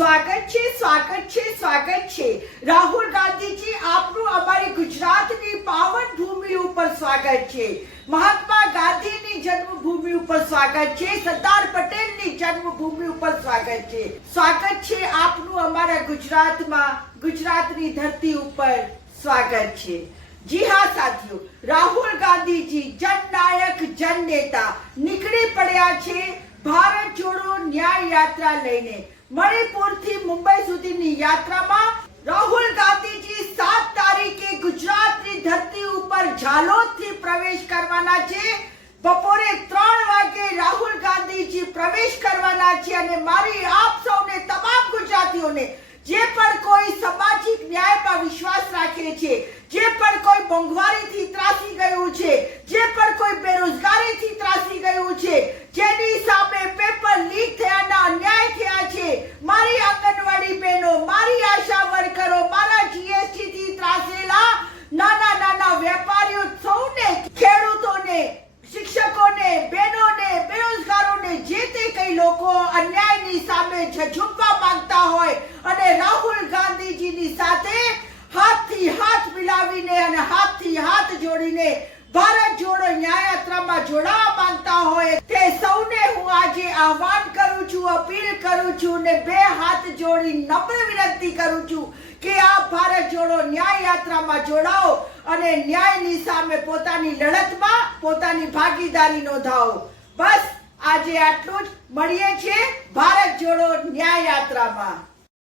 સ્વાગત છે સ્વાગત છે સ્વાગત છે. રાહુલ ગાંધીજી, આપનું અમારી ગુજરાતની પાવન ભૂમિ ઉપર સ્વાગત છે. મહાત્મા ગાંધીની જન્મભૂમિ ઉપર સ્વાગત છે. સરદાર પટેલની જન્મભૂમિ ઉપર સ્વાગત છે. સ્વાગત છે આપનું અમારા ગુજરાતમાં, ગુજરાતની ધરતી ઉપર સ્વાગત છે. જી હા, સાથીઓ, રાહુલ ગાંધીજી જનનાયક, જનનેતા નીકળી પડ્યા છે. ભારત જોડો ન્યાય યાત્રા લઈને મણિપુરથી મુંબઈ સુધીની યાત્રામાં રાહુલ ગાંધીજી સાત તારીખે ગુજરાતની ધરતી ઉપર ઝાલોદથી પ્રવેશ કરવાના છે. બપોરે ત્રણ વાગે રાહુલ ગાંધીજી પ્રવેશ કરવાના છે અને મારી આપ સૌને તમામ ગુજરાતીઓને જે પણ કોઈ સામાજિક ન્યાયમાં વિશ્વાસ રાખે છે, જે પણ કોઈ મોંઘવારીથી સામે ઝઝૂમવા માંગતા હોય. અને રાહુલ ગાંધીજીની સાથે હાથથી હાથ મિલાવીને અને હાથથી હાથ જોડીને ભારત જોડો ન્યાયયાત્રામાં જોડાવા માંગતા હોય તે સૌને હું આજે આહવાન કરું છું, અપીલ કરું છું ને બે હાથ જોડી નમ્ર વિનંતી કરું છું કે આપ ભારત જોડો ન્યાય યાત્રામાં જોડાઓ અને ન્યાયની સામે પોતાની લડતમાં પોતાની ભાગીદારી નોંધાવો. બસ, આજે આટલું જ. મળીએ છીએ. ભારત travar.